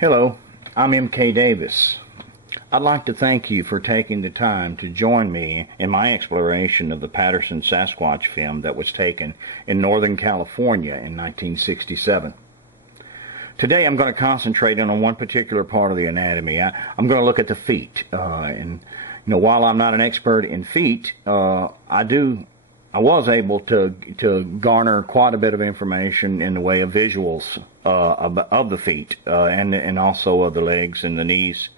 Hello, I'm M.K.Davis. I'd like to thank you for taking the time to join me in my exploration of the Patterson Sasquatch film that was taken in Northern California in 1967. Today I'm going to concentrate on one particular part of the anatomy. I'm going to look at the feet. While I'm not an expert in feet, I was able to garner quite a bit of information in the way of visuals of the feet and also of the legs and the knees,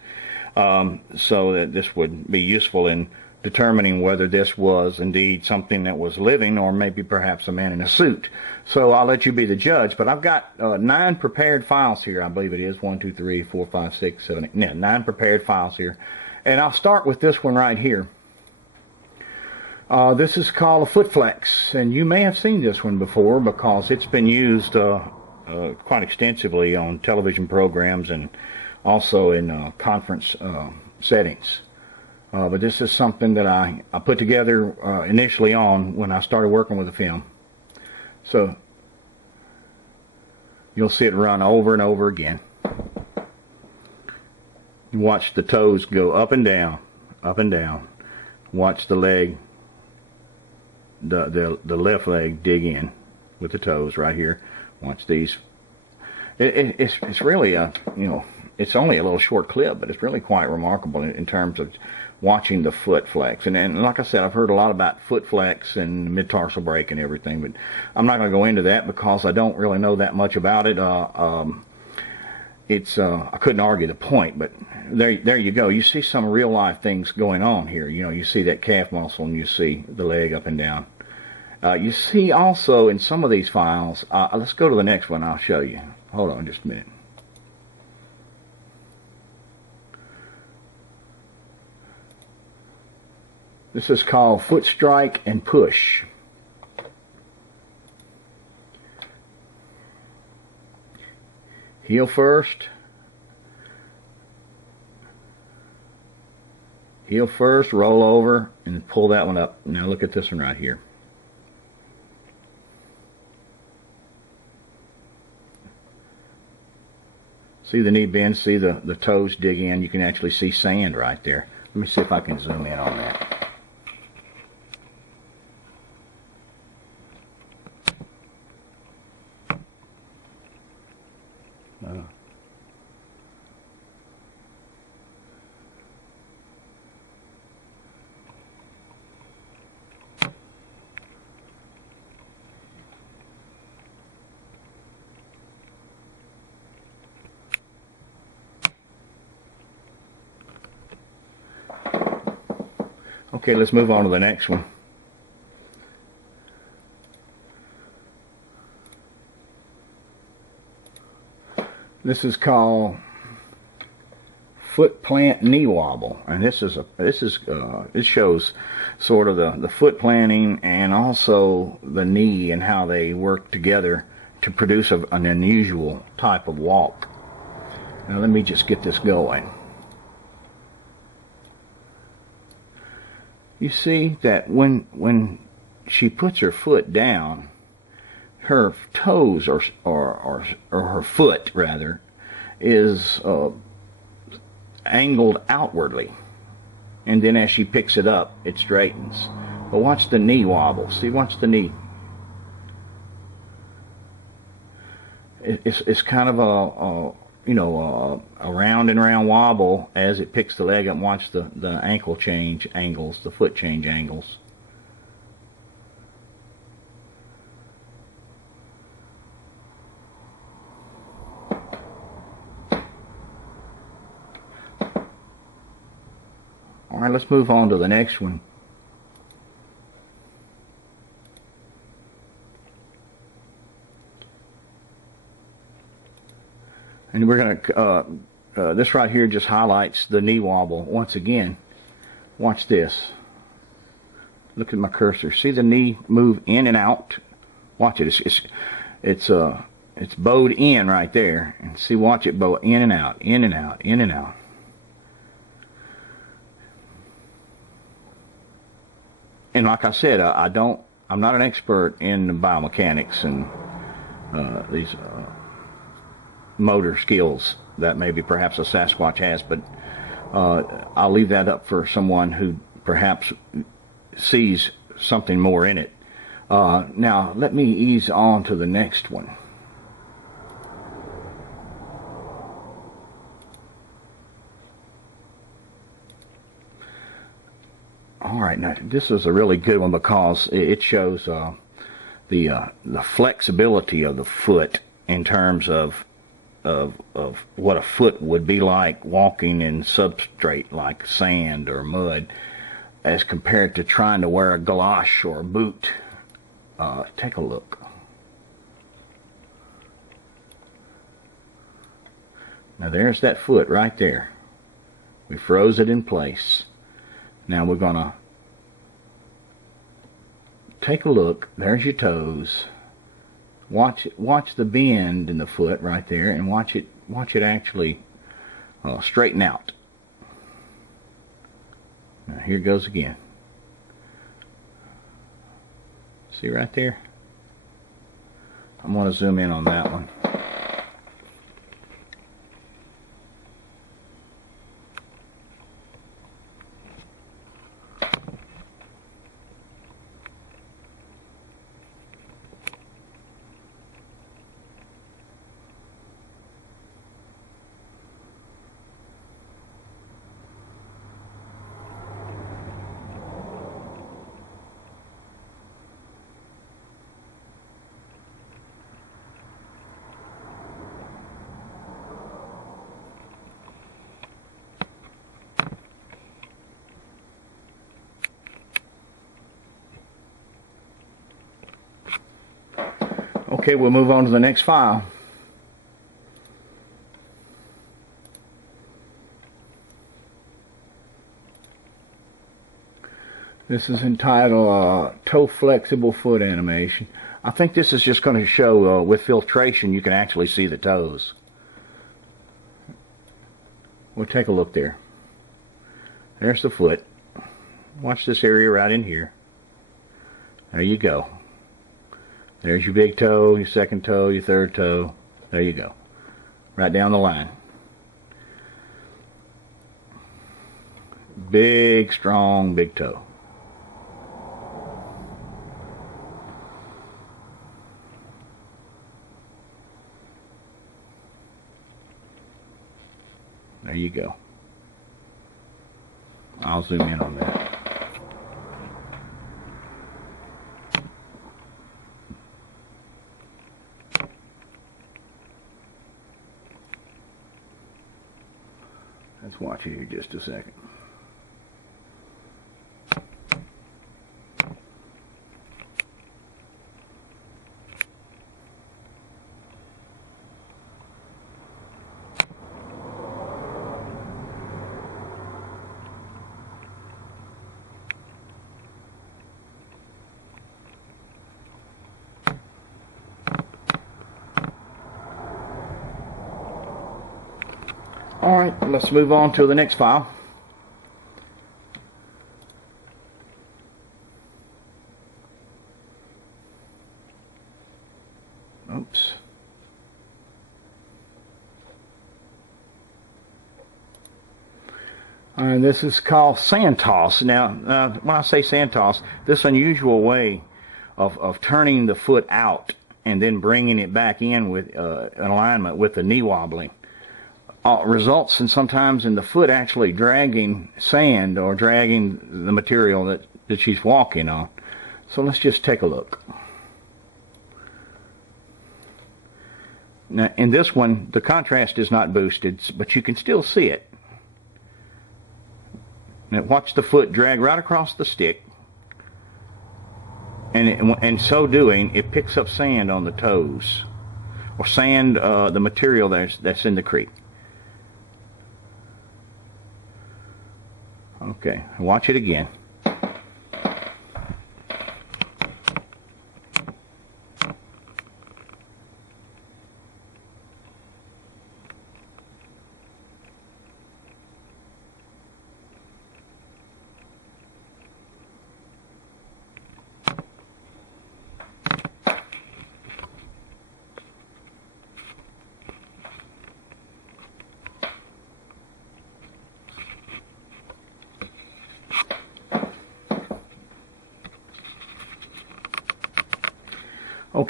so that this would be useful in determining whether this was indeed something that was living or maybe perhaps a man in a suit. So I'll let you be the judge, but I've got 9 prepared files here. I believe it is 1, 2, 3, 4, 5, 6, 7, 8, yeah, 9 prepared files here. And I'll start with this one right here. This is called a foot flex, and you may have seen this one before because it's been used quite extensively on television programs and also in conference settings. But this is something that I put together initially on when I started working with the film. So you'll see it run over and over again. You watch the toes go up and down, up and down. Watch the leg, the left leg dig in with the toes right here. Watch these. It's really it's only a little short clip, but it's really quite remarkable in terms of watching the foot flex. And like I said, I've heard a lot about foot flex and mid-tarsal break and everything, but I'm not going to go into that because I don't really know that much about it. I couldn't argue the point, but there you go. You see some real life things going on here. You see that calf muscle and you see the leg up and down. You see also in some of these files, let's go to the next one. I'll show you. Hold on just a minute. This is called foot strike and push. Heel first. Heel first, roll over, and pull that one up. Now look at this one right here. See the knee bend, see the toes dig in. You can actually see sand right there. Let me see if I can zoom in on that. Okay, let's move on to the next one. This is called foot plant knee wobble, and it shows sort of the foot planting and also the knee and how they work together to produce an unusual type of walk. Now let me just get this going. You see that when she puts her foot down, her toes or her foot rather is angled outwardly, and then as she picks it up, it straightens. But watch the knee wobble. See, watch the knee. It's kind of a round and round wobble as it picks the leg up. Watch the ankle change angles, the foot change angles. All right, let's move on to the next one. And we're going to, this right here just highlights the knee wobble once again. Watch this. Look at my cursor. See the knee move in and out? Watch it. It's bowed in right there. And see, watch it bow in and out, in and out, in and out. And like I said, I'm not an expert in biomechanics and these motor skills that maybe perhaps a Sasquatch has, but I'll leave that up for someone who perhaps sees something more in it. Now let me ease on to the next one. All right, now this is a really good one because it shows the flexibility of the foot in terms of what a foot would be like walking in substrate like sand or mud, as compared to trying to wear a galosh or a boot. Take a look. Now there's that foot right there. We froze it in place. Now we're going to take a look. There's your toes. Watch the bend in the foot right there, and watch it actually straighten out. Now here it goes again. See right there? I'm going to zoom in on that one. Okay, we'll move on to the next file. This is entitled Toe Flexible Foot Animation. I think this is just going to show with filtration you can actually see the toes. We'll take a look there. There's the foot. Watch this area right in here. There you go. There's your big toe, your second toe, your third toe. There you go. Right down the line. Big, strong, big toe. There you go. I'll zoom in on that. Let's watch here just a second. Alright, let's move on to the next file. Oops. And this is called sand toss. Now, when I say sand toss, this unusual way of turning the foot out and then bringing it back in with an alignment with the knee wobbling results in sometimes in the foot actually dragging sand or dragging the material that she's walking on. So let's just take a look. Now in this one the contrast is not boosted, but you can still see it. Now watch the foot drag right across the stick, and in so doing it picks up sand on the toes, or sand, the material that's in the creek. Okay, watch it again.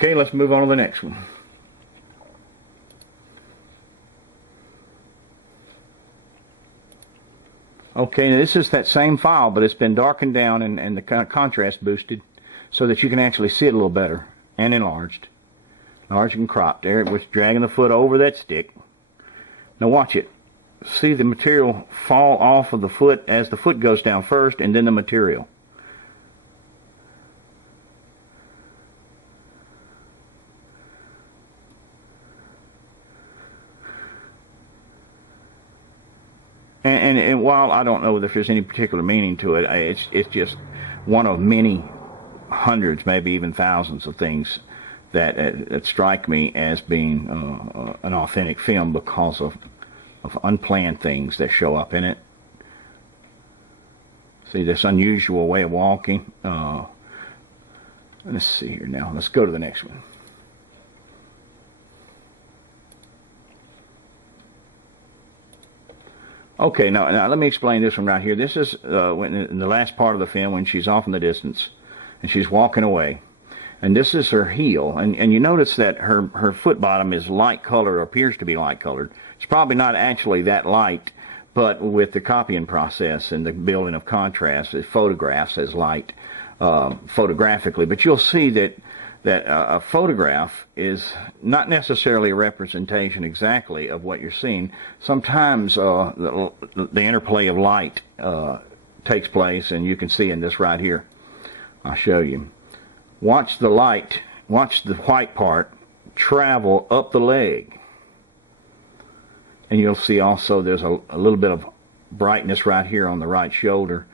Okay, let's move on to the next one. Okay, now this is that same file, but it's been darkened down and the contrast boosted so that you can actually see it a little better, and enlarged. Enlarged and cropped. There it was, dragging the foot over that stick. Now watch it. See the material fall off of the foot as the foot goes down first, and then the material. And while I don't know if there's any particular meaning to it, it's just one of many hundreds, maybe even thousands of things that strike me as being an authentic film because of unplanned things that show up in it. See this unusual way of walking. Let's see here now. Let's go to the next one. Okay, now let me explain this one right here. This is in the last part of the film when she's off in the distance and she's walking away. And this is her heel. And you notice that her foot bottom is light colored, or appears to be light colored. It's probably not actually that light, but with the copying process and the building of contrast, it photographs as light photographically. But you'll see that a photograph is not necessarily a representation exactly of what you're seeing. Sometimes the interplay of light takes place, and you can see in this right here. I'll show you. Watch the light, watch the white part travel up the leg. And you'll see also there's a little bit of brightness right here on the right shoulder.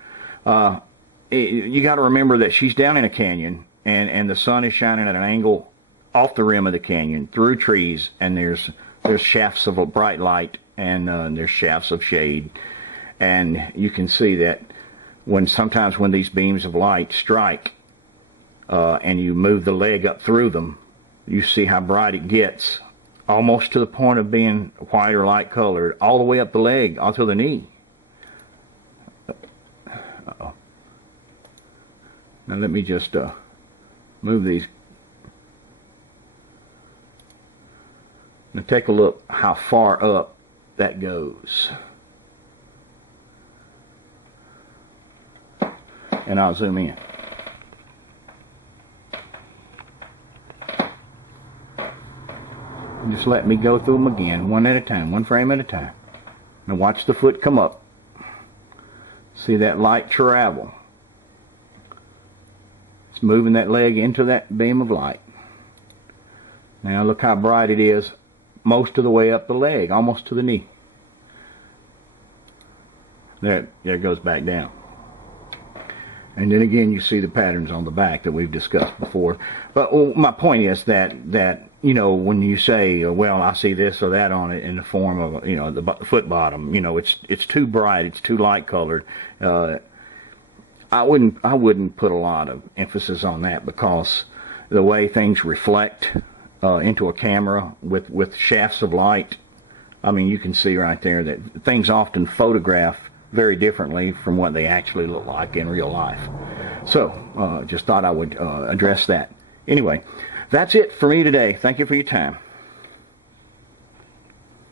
You got to remember that she's down in a canyon, and the sun is shining at an angle off the rim of the canyon through trees, and there's shafts of a bright light, and there's shafts of shade. And you can see that sometimes when these beams of light strike, and you move the leg up through them, you see how bright it gets, almost to the point of being white or light colored, all the way up the leg, all to the knee. Uh-oh. Now let me just move these. Now take a look how far up that goes. And I'll zoom in. Just let me go through them again, one at a time, one frame at a time. Now watch the foot come up. See that light travel. It's moving that leg into that beam of light. Now look how bright it is most of the way up the leg, almost to the knee. There it goes back down. And then again you see the patterns on the back that we've discussed before. But my point is that you know, when you say, well, I see this or that on it in the form of, you know, the foot bottom, you know, it's too bright, it's too light colored. I wouldn't put a lot of emphasis on that, because the way things reflect into a camera with shafts of light, I mean, you can see right there that things often photograph very differently from what they actually look like in real life. So just thought I would address that. Anyway, that's it for me today. Thank you for your time.